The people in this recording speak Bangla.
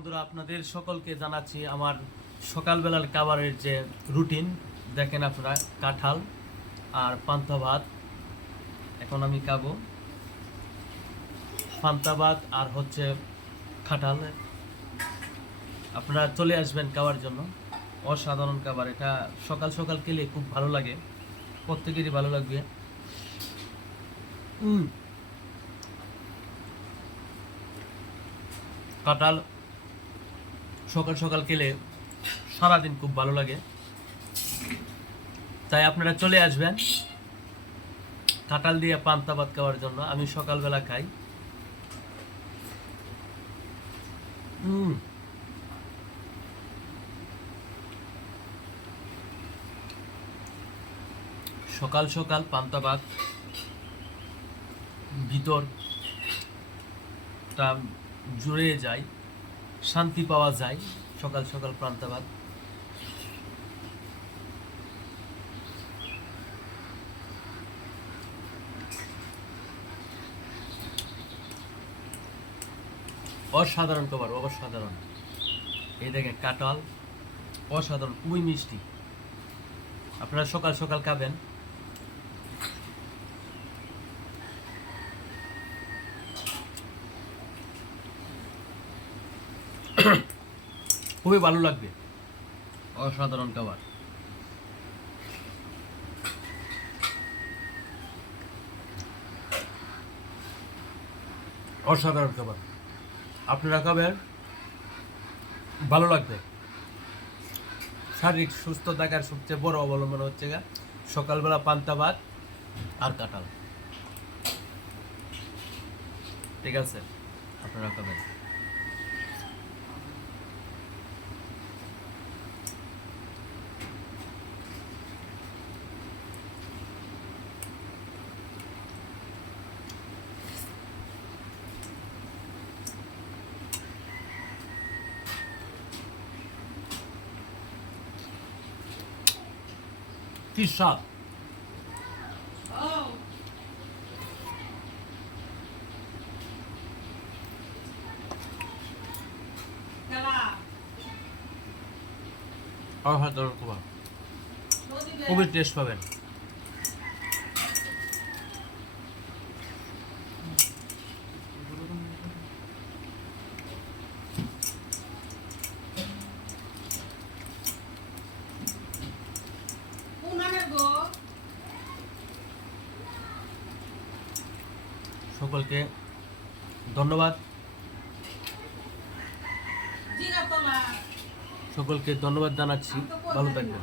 বন্ধুরা, আপনাদের সকলকে জানাচ্ছি আমার সকালবেলার খাবারের যে রুটিন। দেখেন আপনারা, কাঁঠাল আর পান্তা ভাত এখন আমি খাবো। পান্তা ভাত আর হচ্ছে কাঁঠাল। আপনারা চলে আসবেন খাওয়ার জন্য। অসাধারণ খাবার এটা, সকাল সকাল খেলে খুব ভালো লাগে, প্রত্যেকেরই ভালো লাগবে। কাঁঠাল সকাল সকাল খেলে সারাদিন খুব ভালো লাগে, তাই আপনারা চলে আসবেন কাঁঠাল দিয়ে পান্তা ভাত খাওয়ার জন্য। আমি সকালবেলা খাই। সকাল সকাল পান্তা ভাত, ভিতরটা জুড়ে যায়, শান্তি পাওয়া যায় সকাল সকাল পান্তা ভাত। অসাধারণ খাবার, অসাধারণ। এই দেখেন কাঁঠাল, অসাধারণ, খুবই মিষ্টি। আপনারা সকাল সকাল খাবেন। খুবই ভালো লাগবে, অসাধারণ খাবার। অসাধারণ খাবার, আপনারা খাবেন, ভালো লাগবে। শারীরিক সুস্থ থাকার সবচেয়ে বড় অবলম্বন হচ্ছে সকালবেলা পান্তা ভাত আর কাঁঠাল। ঠিক আছে, আপনারা খাবেন। কি স্বাদ! অসাধারণ খাবার, খুবই টেস্ট পাবেন। সকলকে ধন্যবাদ, সকলকে ধন্যবাদ জানাচ্ছি। ভালো থাকবেন।